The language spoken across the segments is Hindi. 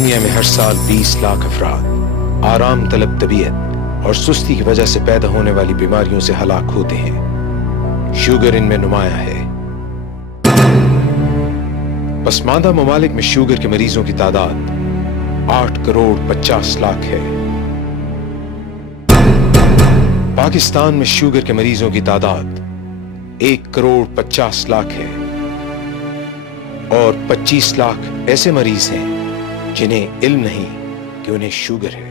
दुनिया में हर साल 20 लाख अफराद आराम तलब तबीयत और सुस्ती की वजह से पैदा होने वाली बीमारियों से हलाक होते हैं। शुगर इनमें नुमाया है। पसमानदा ममालिक में शुगर के मरीजों की तादाद 8 करोड़ 50 लाख है। पाकिस्तान में शुगर के मरीजों की तादाद 1 करोड़ 50 लाख है और 25 लाख ऐसे मरीज हैं जिन्हें इल्म नहीं कि उन्हें शुगर है।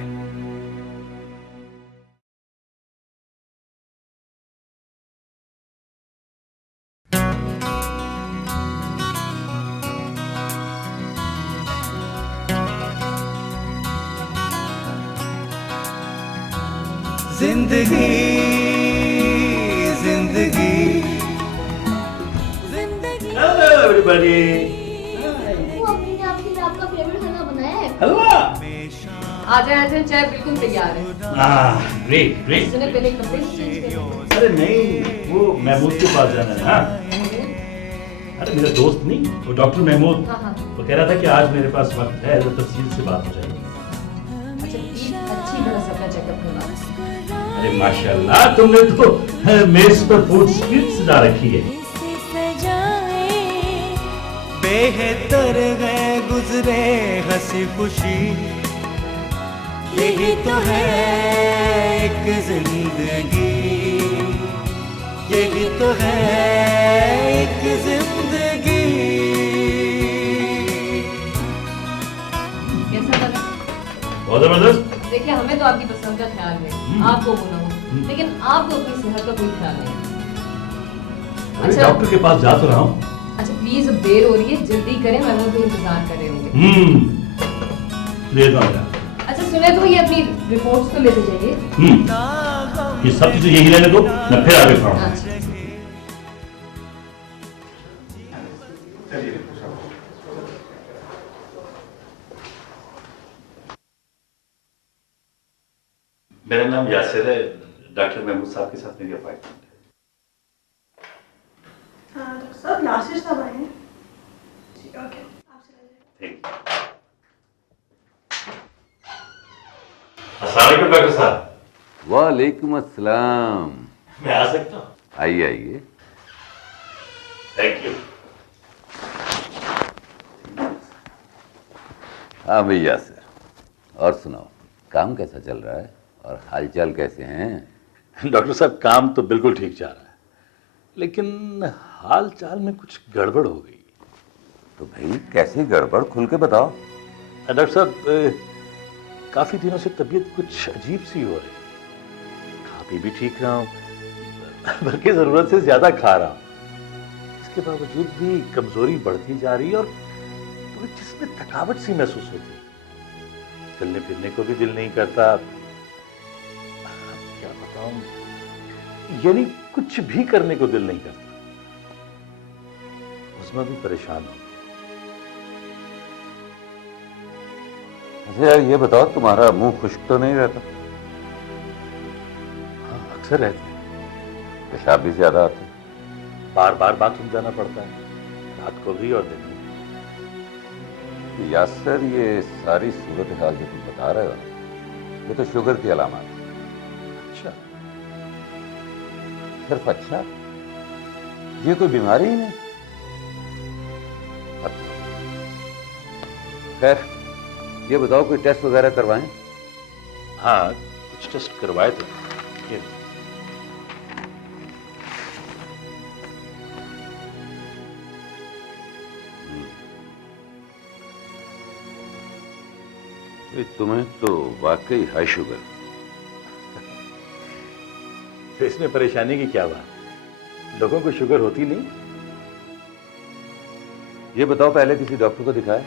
जिंदगी जिंदगी हेलो एवरीबॉडी। आपका फेवरेट खाना बनाया है। हलवा। आ जाए चाय बिल्कुल तैयार है। Great great. सुने पहले कपड़े चेंज करो। अरे नहीं, वो महमूद के पास जाना है। हाँ अरे मेरा दोस्त नहीं, वो डॉक्टर महमूद। हाँ। वो कह रहा था कि आज मेरे पास वक्त है तो तफसील से बात हो जाएगी। अच्छा प्लीज अच्छी तरह से अपना चेकअप करवा। अरे माशाल्लाह, तुमने तो मेज पर फूड स्ट्रीट सजा रखी है। बेहतर गए गुजरे हंसी खुशी, यही तो है एक जिंदगी, यही तो है एक जिंदगी। कैसा लगा? बहुत जबरदस्त। देखिए हमें तो आपकी पसंद का ख्याल है, आपको वो ना हो, लेकिन आपको अपनी सेहत का कोई ख्याल नहीं। अरे डॉक्टर के पास जा तो रहा हूँ। अच्छा प्लीज अब देर हो रही है, जल्दी करें, महमूद भी इंतजार कर रहे होंगे। ले दो मेरा। अच्छा सुने तो ये अपनी रिपोर्ट्स तो लेते जाइए। ये सब चीजें यही रहने दो, मैं फिर आगे बढ़ूंगा। अच्छा। मेरा नाम यासिर है, डॉक्टर महमूद साहब के साथ मेरी अपॉइंटमेंट है। डॉक्टर साहब यासिर साहब आए हैं। जी ओके, आप चले जाइए। ठीक। अस्सलाम वालेकुम डॉक्टर साहब। वालेकुम अस्सलाम। मैं आ सकता हूँ? आइए आइए। Thank you. हाँ भैया सर, और सुनाओ, काम कैसा चल रहा है और हालचाल कैसे हैं? डॉक्टर साहब काम तो बिल्कुल ठीक जा रहा है, लेकिन हाल चाल में कुछ गड़बड़ हो गई। तो भाई कैसी गड़बड़, खुल के बताओ। डॉक्टर साहब काफी दिनों से तबीयत कुछ अजीब सी हो रही, खा पी भी ठीक रहा हूँ, बल्कि जरूरत से ज्यादा खा रहा हूँ। इसके बावजूद भी कमजोरी बढ़ती जा रही है और पूरे जिस्म में थकावट सी महसूस होती है। चलने फिरने को भी दिल नहीं करता। क्या बताऊं, यानी कुछ भी करने को दिल नहीं करता। उसमें भी परेशान हूं। अच्छा यार ये बताओ, तुम्हारा मुंह खुश्क तो नहीं रहता? हाँ अक्सर रहते हैं, पेशाब भी ज्यादा आता है? बार बार बाथरूम जाना पड़ता है, रात को भी और दिन में। यासर ये सारी सूरत हाल जो तुम बता रहे हो, ये तो शुगर की अलामत है। अच्छा, सिर्फ अच्छा? ये कोई बीमारी ही नहीं? अच्छा खैर, ये बताओ कोई टेस्ट वगैरह करवाएं? हाँ कुछ टेस्ट करवाए थे। ये तुम्हें तो वाकई हाई शुगर। तो इसमें परेशानी की क्या बात, लोगों को शुगर होती नहीं। ये बताओ पहले किसी डॉक्टर को दिखाया?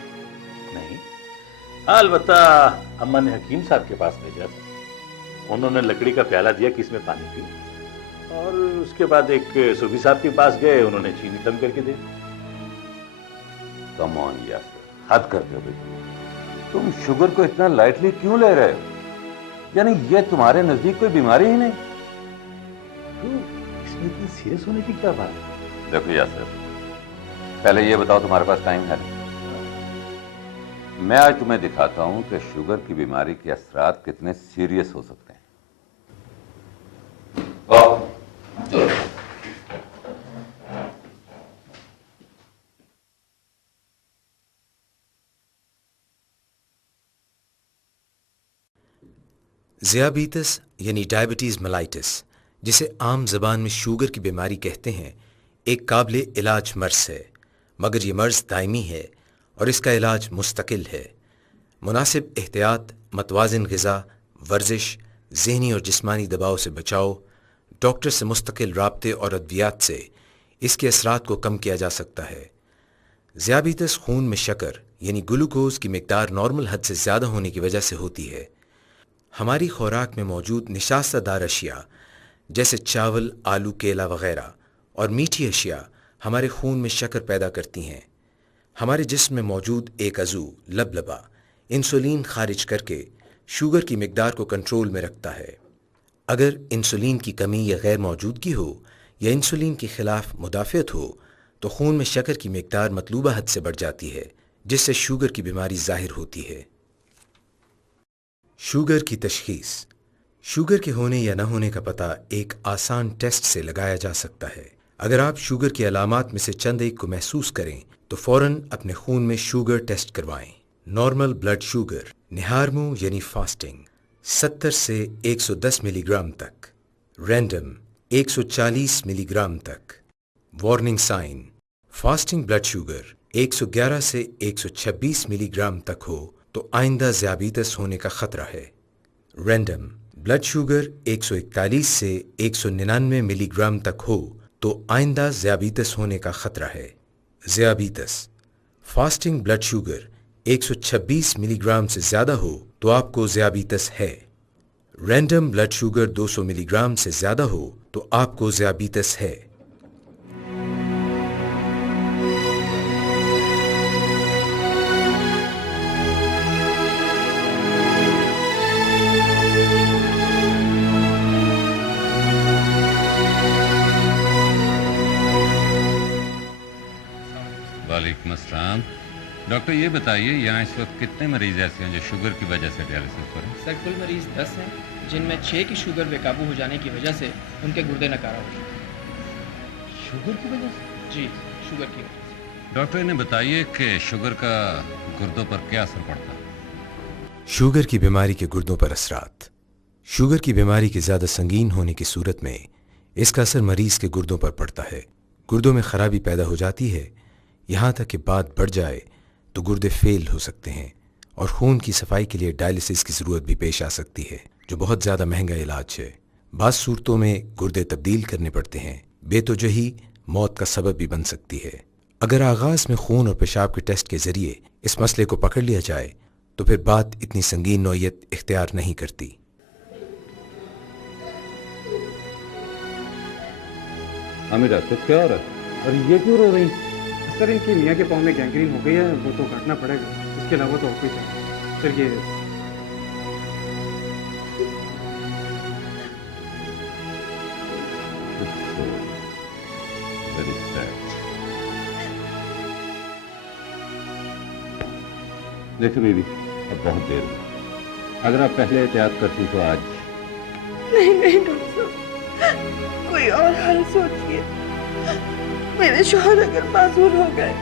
नहीं, हाँ अलबत्ता अम्मा ने हकीम साहब के पास भेजा था। उन्होंने लकड़ी का प्याला दिया कि इसमें पानी पियो, और उसके बाद एक सूफी साहब के पास गए, उन्होंने चीनी दम करके दे दी। कम ऑन यासर, हद करते हो भाई। तुम शुगर को इतना लाइटली क्यों ले रहे हो? यानी ये तुम्हारे नजदीक कोई बीमारी ही नहीं? तो इसमें इतनी सीरियस होने की क्या बात है? देखो यासर, पहले ये बताओ तुम्हारे पास टाइम है? मैं आज तुम्हें दिखाता हूं कि शुगर की बीमारी के असरात कितने सीरियस हो सकते हैं। आओ, चलो। ज़ियाबीतस यानी डायबिटीज़ मेलाइटिस, जिसे आम ज़बान में शुगर की बीमारी कहते हैं, एक काबिल इलाज मर्ज़ है, मगर ये मर्ज़ दायमी है और इसका इलाज मुस्तकिल है। मुनासिब एहतियात, मतवाज़िन ग़िज़ा, वर्जिश, ज़हनी और जिस्मानी दबाव से बचाव, डॉक्टर से मुस्तकिल राब्ते और अद्वियात से इसके असरात को कम किया जा सकता है। ज़ियाबीतस खून में शक्कर यानी ग्लूकोज़ की मिकदार नॉर्मल हद से ज़्यादा होने की वजह से होती है। हमारी खुराक में मौजूद निशास्तदार अशिया जैसे चावल, आलू, केला वगैरह और मीठी अशिया हमारे खून में शक्कर पैदा करती हैं। हमारे जिस्म में मौजूद एक अज़ू लबलबा इंसुलिन खारिज करके शुगर की मिकदार को कंट्रोल में रखता है। अगर इंसुलिन की कमी या गैर मौजूदगी हो या इंसुलिन के खिलाफ मुदाफ़ियत हो तो खून में शक्कर की मिकदार मतलूबा हद से बढ़ जाती है, जिससे शुगर की बीमारी ज़ाहिर होती है। शुगर की तशख़ीस। शुगर के होने या न होने का पता एक आसान टेस्ट से लगाया जा सकता है। अगर आप शुगर की अलामात में से चंद एक को महसूस करें तो फ़ौरन अपने खून में शुगर टेस्ट करवाएं। नॉर्मल ब्लड शुगर, निहारमू यानी फास्टिंग 70 से 110 मिलीग्राम तक, रैंडम 140 मिलीग्राम तक। Warning sign, fasting blood sugar 111 से 126 मिलीग्राम तक हो तो आइंदा ज़ियाबीतस होने का खतरा है। रैंडम ब्लड शुगर 141 से 199 मिलीग्राम तक हो तो आइंदा ज़ियाबीतस होने का खतरा है। ज़ियाबीतस, फास्टिंग ब्लड शुगर 126 मिलीग्राम से ज़्यादा हो तो आपको ज़ियाबीतस है। रैंडम ब्लड शुगर 200 मिलीग्राम से ज़्यादा हो तो आपको ज़ियाबीतस है। वालेकुम अस्सलाम। डॉक्टर ये बताइए, यहाँ इस वक्त कितने मरीज ऐसे हैं जो शुगर की वजह से डायलिसिस पर हैं? सर कुल मरीज 10 हैं, जिनमें 6 की शुगर बेकाबू हो जाने की वजह से उनके गुर्दे नकारा हो चुके हैं। शुगर की वजह से? जी, शुगर की वजह से। डॉक्टर इन्हें बताइए कि शुगर का गुर्दों पर क्या असर पड़ता है? शुगर की बीमारी के गुर्दों पर असरात। शुगर की बीमारी के ज़्यादा संगीन होने की सूरत में इसका असर मरीज़ के गुर्दों पर पड़ता है। गुर्दों में खराबी पैदा हो जाती है, यहाँ तक कि बात बढ़ जाए तो गुर्दे फेल हो सकते हैं और खून की सफाई के लिए डायलिसिस की ज़रूरत भी पेश आ सकती है, जो बहुत ज़्यादा महंगा इलाज है। बाज़ सूरतों में गुर्दे तब्दील करने पड़ते हैं, बेतुजही मौत का सबब भी बन सकती है। अगर आगाज़ में खून और पेशाब के टेस्ट के ज़रिए इस मसले को पकड़ लिया जाए तो फिर बात इतनी संगीन नौयत इख्तियार नहीं करती। अमीरा तो क्या हो रहा है? और ये क्यों रो रही? सर इनकी मियाँ के पाँव में गैंग्रीन हो गई है, वो तो काटना पड़ेगा, इसके अलावा तो और कोई चाहिए। सर ये Very sad. देखिए बीबी, अब बहुत देर हुई। अगर आप पहले एहतियात करती तो आज। नहीं नहीं डॉक्टर साहब, कोई और हल सोचिए। मेरे शौहर अगर माजूर हो गए,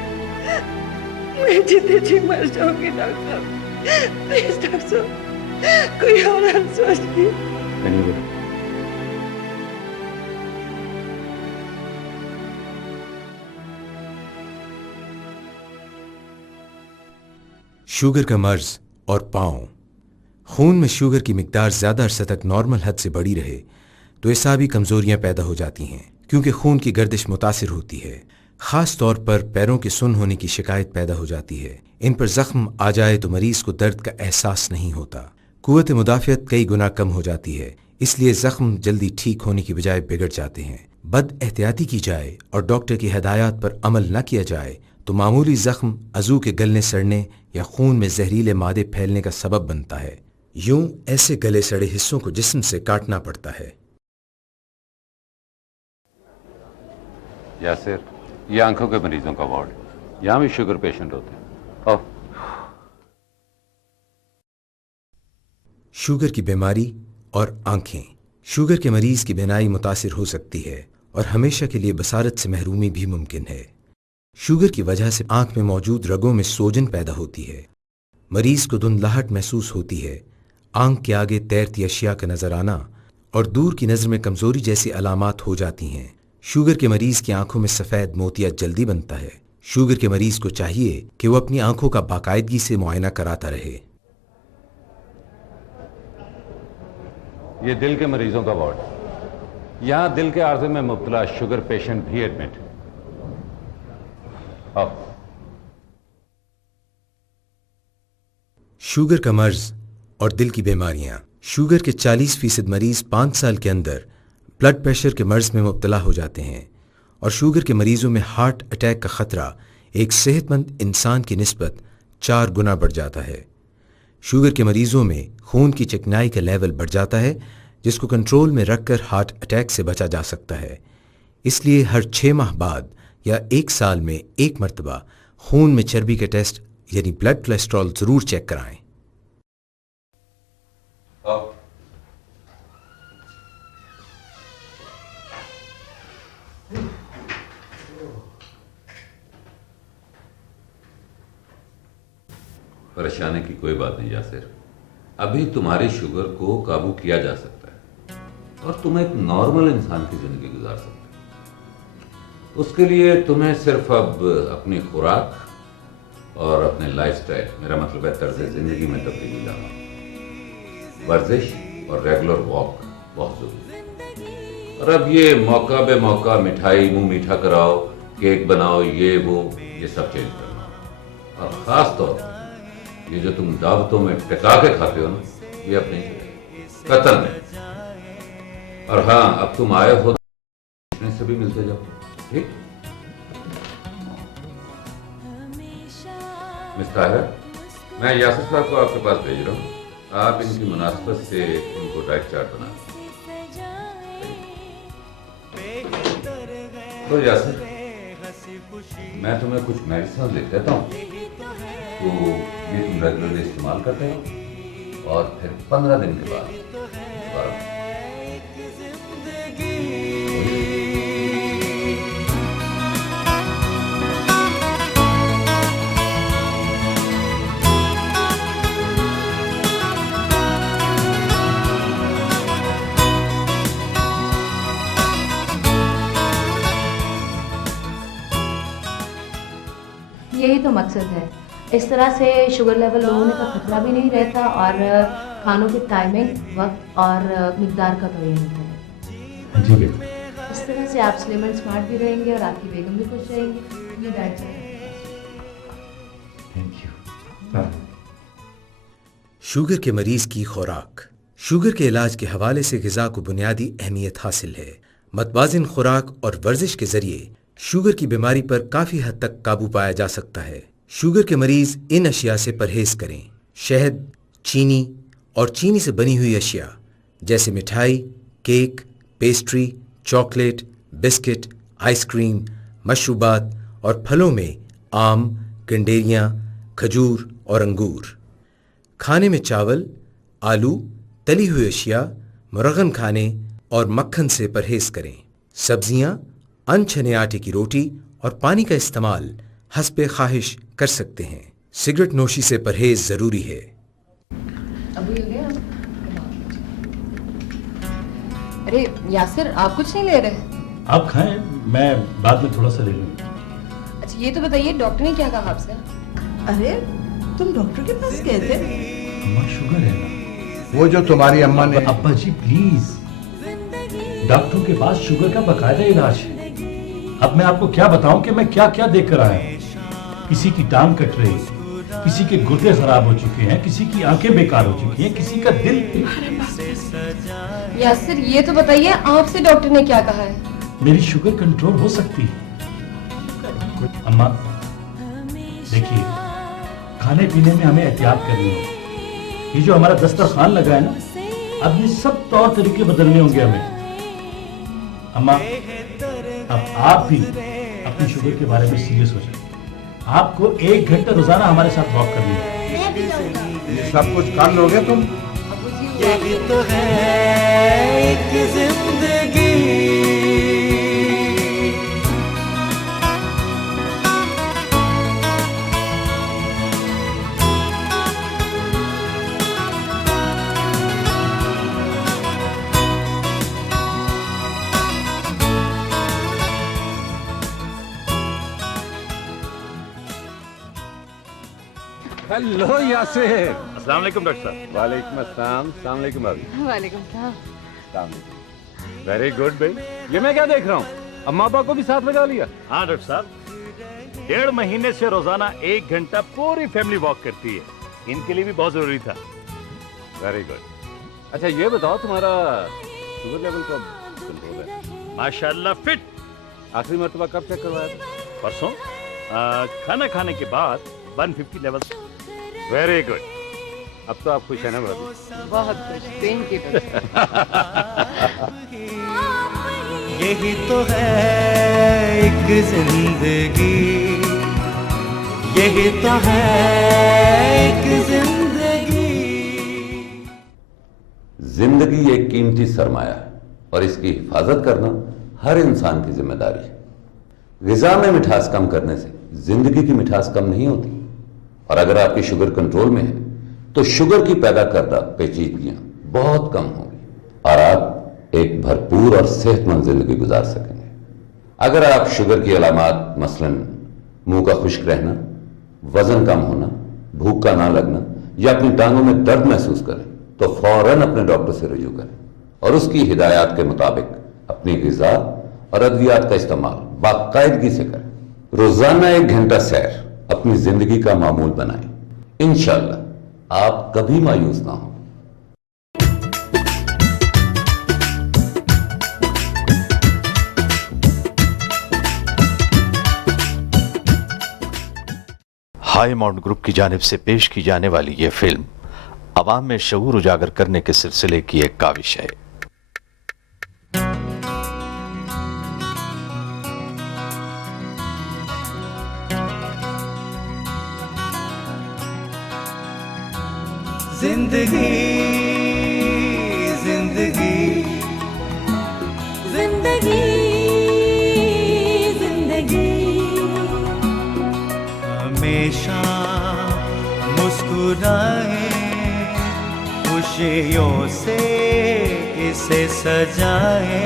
मैं जीते जी मर जाऊंगी। डॉक्टर साहब प्लीज, डॉक्टर साहब कोई और हल सोचिए। नहीं बोलो। शुगर का मर्ज और पाँव। खून में शुगर की मिकदार ज़्यादा अरसे तक नॉर्मल हद से बढ़ी रहे तो एसाबी कमज़ोरियाँ पैदा हो जाती हैं, क्योंकि खून की गर्दिश मुतासिर होती है। ख़ास तौर पर पैरों के सुन्न होने की शिकायत पैदा हो जाती है। इन पर ज़ख्म आ जाए तो मरीज़ को दर्द का एहसास नहीं होता। कुव्वत मुदाफ़ियत कई गुना कम हो जाती है, इसलिए ज़ख्म जल्दी ठीक होने की बजाय बिगड़ जाते हैं। बद एहतियाती की जाए और डॉक्टर की हिदायत पर अमल न किया जाए तो मामूली ज़ख्म अज़ू के गलने सड़ने या खून में जहरीले मादे फैलने का सबब बनता है। यूं ऐसे गले सड़े हिस्सों को जिस्म से काटना पड़ता है। यासिर, ये आंखों के मरीजों का वार्ड है, यहाँ भी शुगर पेशेंट होते हैं। शुगर की बीमारी और आंखें। शुगर के मरीज की बीनाई मुतासिर हो सकती है और हमेशा के लिए बसारत से महरूमी भी मुमकिन है। शुगर की वजह से आंख में मौजूद रगों में सोजन पैदा होती है। मरीज को धुंधलाहट महसूस होती है, आंख के आगे तैरती अशिया का नजर आना और दूर की नजर में कमजोरी जैसी अलामात हो जाती हैं। शुगर के मरीज की आंखों में सफेद मोतिया जल्दी बनता है। शुगर के मरीज को चाहिए कि वो अपनी आंखों का बाकायदगी से मुआयना कराता रहे। ये दिल के मरीजों का वार्ड। यहां दिल के आर्जे में मुब्तला शुगर पेशेंट भी एडमिट है। अब शुगर का मर्ज और दिल की बीमारियां। शुगर के 40% मरीज 5 साल के अंदर ब्लड प्रेशर के मर्ज में मुब्तला हो जाते हैं और शुगर के मरीजों में हार्ट अटैक का खतरा एक सेहतमंद इंसान की निस्बत 4 गुना बढ़ जाता है। शुगर के मरीजों में खून की चिकनाई का लेवल बढ़ जाता है, जिसको कंट्रोल में रखकर हार्ट अटैक से बचा जा सकता है। इसलिए हर 6 माह बाद या 1 साल में 1 मरतबा खून में चर्बी का टेस्ट यानी ब्लड कोलेस्ट्रॉल जरूर चेक कराएं। परेशानी की कोई बात नहीं यासिर, अभी तुम्हारी शुगर को काबू किया जा सकता है और तुम एक नॉर्मल इंसान की जिंदगी गुजार सकते हो। उसके लिए तुम्हें सिर्फ अब अपनी खुराक और अपने लाइफस्टाइल, मेरा मतलब है तर्ज जिंदगी में तब्दीली लाना, वर्जिश और रेगुलर वॉक बहुत जरूरी है। और अब ये मौका बे मौका मिठाई मुंह मीठा कराओ, केक बनाओ, ये वो, ये सब चेंज करना। और खास तौर पर ये जो तुम दावतों में टिका के खाते हो ना, ये अब नहीं चलेगा, कतल नहीं। और हाँ, अब तुम आए हो से भी मिलते जाओ, ठीक? मिस ताहिरा, मैं यासिर साहब को आपके पास भेज रहा हूँ। आप इनकी मुनासबत से इनको डाइट चार्ट बना तो यासिर, मैं तुम्हें कुछ मेडिसिन लिख देता हूँ, तो ये तुम रेगुलरली इस्तेमाल करते हो और फिर 15 दिन के बाद दोबारा। यही तो मकसद है। इस तरह से शुगर लेवल लो होने का खतरा भी नहीं रहता और खानों की टाइमिंग, वक्त और मिकदार का तयन होता है। जी बेटा। इस तरह से आप स्लिम एंड स्मार्ट भी रहेंगे और आपकी बेगम भी खुश रहेंगी। ये diet chart. Thank you. Sugar के मरीज की खुराक। शुगर के इलाज के हवाले से ग़िज़ा को बुनियादी अहमियत हासिल है। मतवाज़िन खुराक और वर्जिश के जरिए शुगर की बीमारी पर काफ़ी हद तक काबू पाया जा सकता है। शुगर के मरीज इन अशिया से परहेज करें: शहद, चीनी और चीनी से बनी हुई अशिया जैसे मिठाई, cake, pastry, chocolate, biscuit, ice cream, मशरूबात और फलों में आम, गंडेरियाँ, खजूर और अंगूर। खाने में चावल, आलू, तली हुई अशिया, मुरगन खाने और मक्खन से परहेज करें। सब्जियां, अनछने आटे की रोटी और पानी का इस्तेमाल हस्बे ख्वाहिश कर सकते हैं। सिगरेट नोशी से परहेज जरूरी है। अभी हो गया? अरे यासिर, आप कुछ नहीं ले रहे? आप खाएं, मैं बाद में थोड़ा सा ले लूंगा। अच्छा ये तो बताइए, डॉक्टर ने क्या कहा आपसे? अरे तुम डॉक्टर के पास गए थे? अम्मा शुगर है ना। वो जो तुम्हारी अम्मा ने। अब्बा जी प्लीज, डॉक्टर के पास शुगर का बकायदा इलाज है। अब मैं आपको क्या बताऊं कि मैं क्या क्या देख कर आया हूं। किसी की टांग कट रही, किसी के गुर्दे खराब हो चुके हैं, किसी की आंखें बेकार हो चुकी हैं, किसी का दिल। यासिर ये तो बताइए, आपसे डॉक्टर ने क्या कहा है? मेरी शुगर कंट्रोल हो सकती है। अम्मा देखिए, खाने पीने में हमें एहतियात करनी होगी। ये जो हमारा दस्तरखान लगा है ना, अब ये सब तौर तरीके बदलने होंगे हमें। अम्मा अब आप भी अपनी शुगर के बारे में सीरियस हो जाए। आपको 1 घंटा रोजाना हमारे साथ वॉक करनी है। ये सब कुछ कर लोगे तुम? यही तो है एक जिंदगी। हेलो यासिर। अस्सलाम वालेकुम डॉक्टर साहब। वालेकुम अस्सलाम। अस्सलाम वालेकुम भाभी। वालेकुम सलाम। वेरी गुड भाई। ये मैं क्या देख रहा हूँ, अम्मा पापा को भी साथ लगा लिया? हाँ डॉक्टर साहब, 1.5 महीने से रोजाना 1 घंटा पूरी फैमिली वॉक करती है। इनके लिए भी बहुत जरूरी था। Very good. अच्छा ये बताओ, तुम्हारा शुगर लेवल कब कंट्रोल है? माशाल्लाह फिट। आखिरी मरतबा कब चेक करवाया था? परसों खाना खाने के बाद 150 लेवल। Very good. अब तो आप खुश है ना भाभी? बहुत खुश। सेम की यही तो है एक जिंदगी, यही तो है एक जिंदगी। जिंदगी एक कीमती सरमाया है और इसकी हिफाजत करना हर इंसान की जिम्मेदारी है। ग़िज़ा में मिठास कम करने से जिंदगी की मिठास कम नहीं होती। और अगर आपकी शुगर कंट्रोल में है तो शुगर की पैदा करदा पेचीदगियां बहुत कम होंगी और आप एक भरपूर और सेहतमंद जिंदगी गुजार सकेंगे। अगर आप शुगर की अलामात मसलन मुंह का खुश्क रहना, वजन कम होना, भूख का ना लगना या अपनी टांगों में दर्द महसूस करें तो फौरन अपने डॉक्टर से रुजू करें और उसकी हिदायत के मुताबिक अपनी ग़िज़ा और अद्वियात का इस्तेमाल बाकायदगी से करें। रोजाना 1 घंटा सैर अपनी जिंदगी का मामूल बनाएं। इंशाअल्लाह आप कभी मायूस ना हो। हाई माउंट ग्रुप की जानिब से पेश की जाने वाली यह फिल्म अवाम में शऊर उजागर करने के सिलसिले की एक काविश है। जिंदगी जिंदगी जिंदगी जिंदगी हमेशा मुस्कुराए, खुशियों से इसे सजाए।